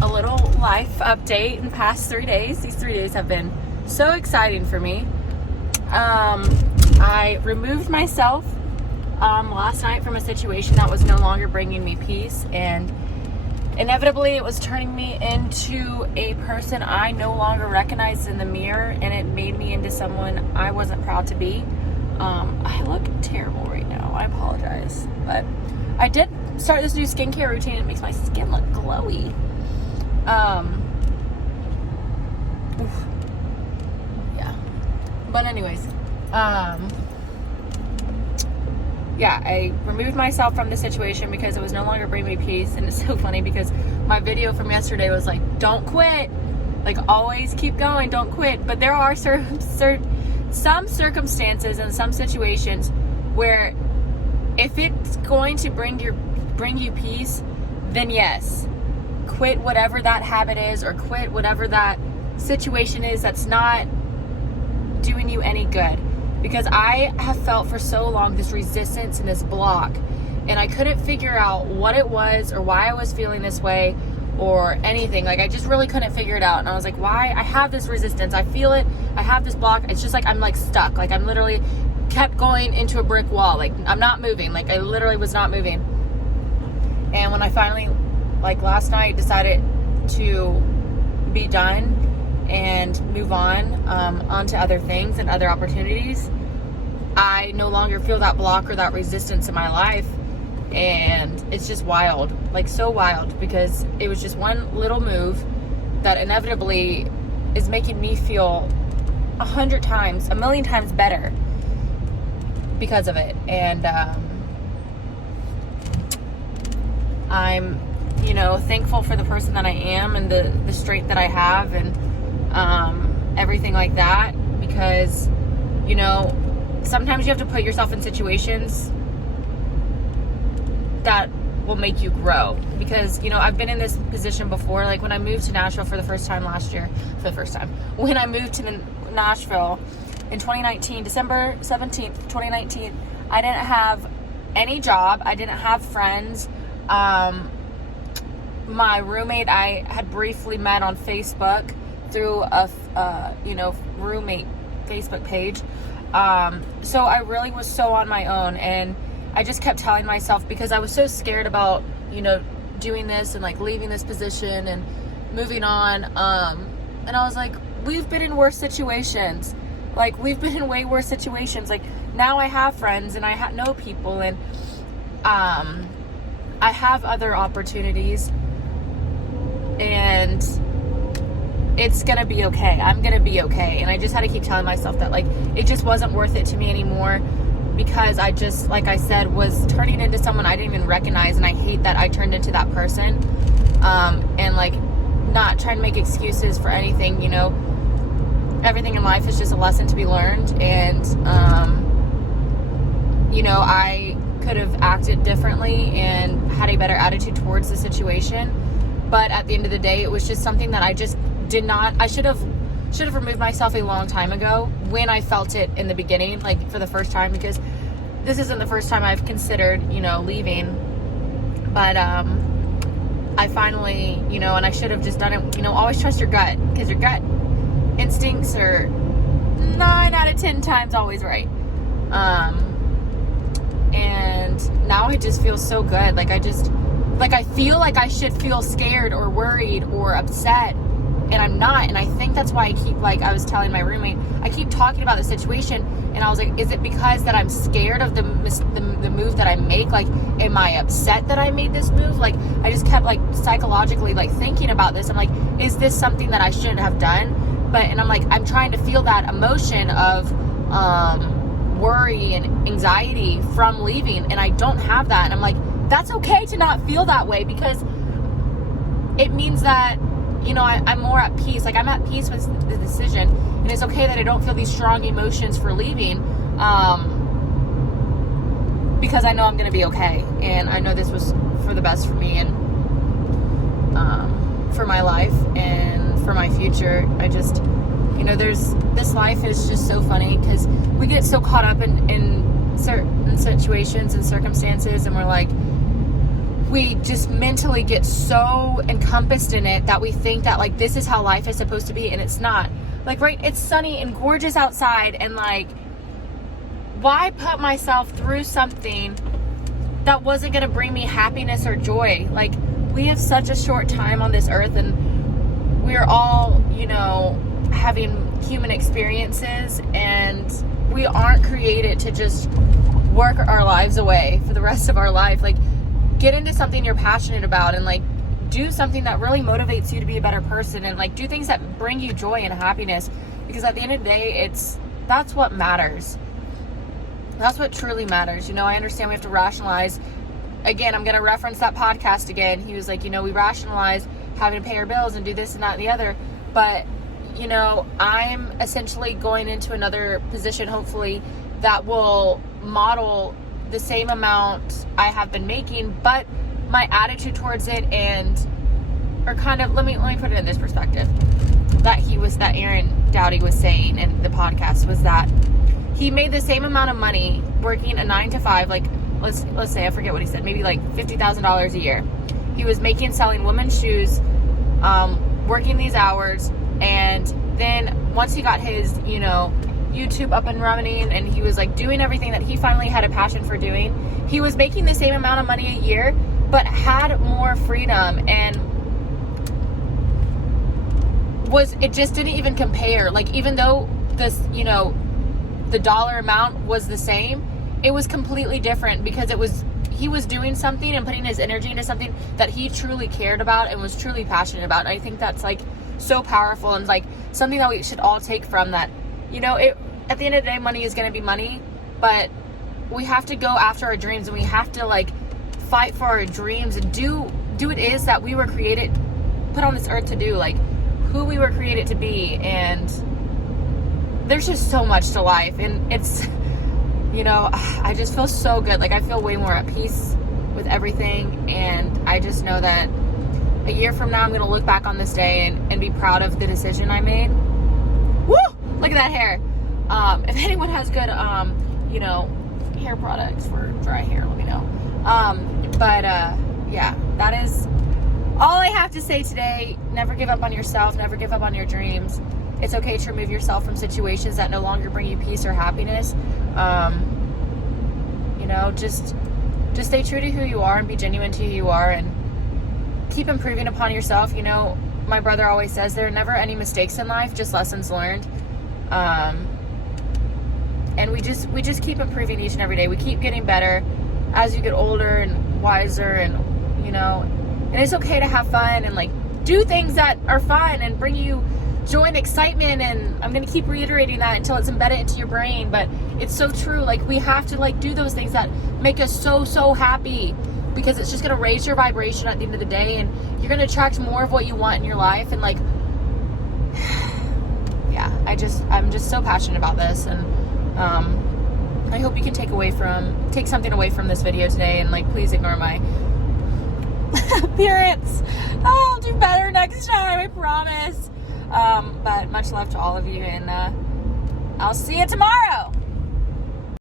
a little life update in the past 3 days. These 3 days have been so exciting for me. I removed myself last night from a situation that was no longer bringing me peace, and inevitably it was turning me into a person I no longer recognized in the mirror, and it made me into someone I wasn't proud to be. I look terrible right now. I apologize, but I did start this new skincare routine. It makes my skin look glowy. Yeah. But anyways, yeah, I removed myself from the situation because it was no longer bringing me peace. And it's so funny because my video from yesterday was like, don't quit. Like, always keep going, don't quit. But there are some circumstances and some situations where if it's going to bring you peace, then yes, quit whatever that habit is, or quit whatever that situation is that's not doing you any good. Because I have felt for so long this resistance and this block, and I couldn't figure out what it was or why I was feeling this way or anything. Like, I just really couldn't figure it out. And I was like, why? I have this resistance. I feel it. I have this block. It's just like I'm like stuck. Like, I'm literally kept going into a brick wall. Like, I'm not moving. Like, I literally was not moving. And when I finally, like last night, decided to be done and move onto other things and other opportunities, I no longer feel that block or that resistance in my life. And it's just wild, like so wild, because it was just one little move that inevitably is making me feel 100 times, a million times better because of it. And I'm, thankful for the person that I am and the strength that I have, and everything like that, because sometimes you have to put yourself in situations that will make you grow. Because I've been in this position before. Like, when I moved to Nashville when I moved to Nashville in 2019, December 17th 2019, I didn't have any job. I didn't have friends. My roommate I had briefly met on Facebook through a roommate Facebook page. So I really was so on my own, and I just kept telling myself, because I was so scared about doing this and like leaving this position and moving on, and I was like, we've been in worse situations. Like, we've been in way worse situations. Like, now I have friends and I know people, and I have other opportunities, and it's gonna be okay. I'm gonna be okay. And I just had to keep telling myself that, like, it just wasn't worth it to me anymore, because I just, like I said, was turning into someone I didn't even recognize. And I hate that I turned into that person. And like, not trying to make excuses for anything. Everything in life is just a lesson to be learned. And I could have acted differently and had a better attitude towards the situation, but at the end of the day, it was just something that I just did not. I should have removed myself a long time ago when I felt it in the beginning, like for the first time, because this isn't the first time I've considered, leaving. But I finally, and I should have just done it. Always trust your gut, because your gut instincts are 9 out of 10 times always right. And now I just feel so good. Like, I feel like I should feel scared or worried or upset, and I'm not. And I think that's why I keep, like I was telling my roommate, I keep talking about the situation, and I was like, is it because that I'm scared of the move that I make? Like, am I upset that I made this move? Like, I just kept, like, psychologically, like, thinking about this. I'm like, is this something that I shouldn't have done? And I'm like, I'm trying to feel that emotion of worry and anxiety from leaving, and I don't have that. And I'm like, that's okay to not feel that way, because it means that I'm more at peace. Like, I'm at peace with the decision, and it's okay that I don't feel these strong emotions for leaving, because I know I'm going to be okay, and I know this was for the best for me, and for my life and for my future. I just, this life is just so funny, because we get so caught up in certain situations and circumstances, and we're like, we just mentally get so encompassed in it that we think that like this is how life is supposed to be, and it's not. Like, right, it's sunny and gorgeous outside, and like, why put myself through something that wasn't going to bring me happiness or joy? Like, we have such a short time on this earth, and we're all, you know, having human experiences, and we aren't created to just work our lives away for the rest of our life. Like, get into something you're passionate about, and like do something that really motivates you to be a better person, and like do things that bring you joy and happiness, because at the end of the day, that's what matters. That's what truly matters. You know, I understand we have to rationalize. Again, I'm going to reference that podcast again. He was like, you know, we rationalize having to pay our bills and do this and that and the other, but you know, I'm essentially going into another position, hopefully, that will model the same amount I have been making, but my attitude towards it, or kind of, let me put it in this perspective, that Aaron Doughty was saying in the podcast was that he made the same amount of money working a 9 to 5, like let's say, I forget what he said, maybe like $50,000 a year. He was selling women's shoes, working these hours, and then once he got his, you know, YouTube up and running, and he was like doing everything that he finally had a passion for doing, he was making the same amount of money a year, but had more freedom, and it just didn't even compare. Like, even though this, you know, the dollar amount was the same, it was completely different, because he was doing something and putting his energy into something that he truly cared about and was truly passionate about. And I think that's like so powerful, and like something that we should all take from that. You know, at the end of the day, money is going to be money, but we have to go after our dreams, and we have to like fight for our dreams and do it is that we were put on this earth to do, like who we were created to be. And there's just so much to life, and it's, you know, I just feel so good. Like, I feel way more at peace with everything, and I just know that a year from now I'm going to look back on this day and be proud of the decision I made. Woo! Look at that hair. If anyone has good, you know, hair products for dry hair, let me know. Yeah, that is all I have to say today. Never give up on yourself. Never give up on your dreams. It's okay to remove yourself from situations that no longer bring you peace or happiness. You know, just stay true to who you are and be genuine to who you are, and keep improving upon yourself. You know, my brother always says there are never any mistakes in life, just lessons learned. And we just keep improving each and every day. We keep getting better as you get older and wiser, and you know, and it's okay to have fun and like do things that are fun and bring you joy and excitement. And I'm going to keep reiterating that until it's embedded into your brain, but it's so true. Like, we have to like do those things that make us so happy, because it's just going to raise your vibration at the end of the day, and you're going to attract more of what you want in your life. And like, yeah, I'm just so passionate about this, and I hope you can take something away from this video today, and like, please ignore my appearance. I'll do better next time, I promise. But much love to all of you, and I'll see you tomorrow.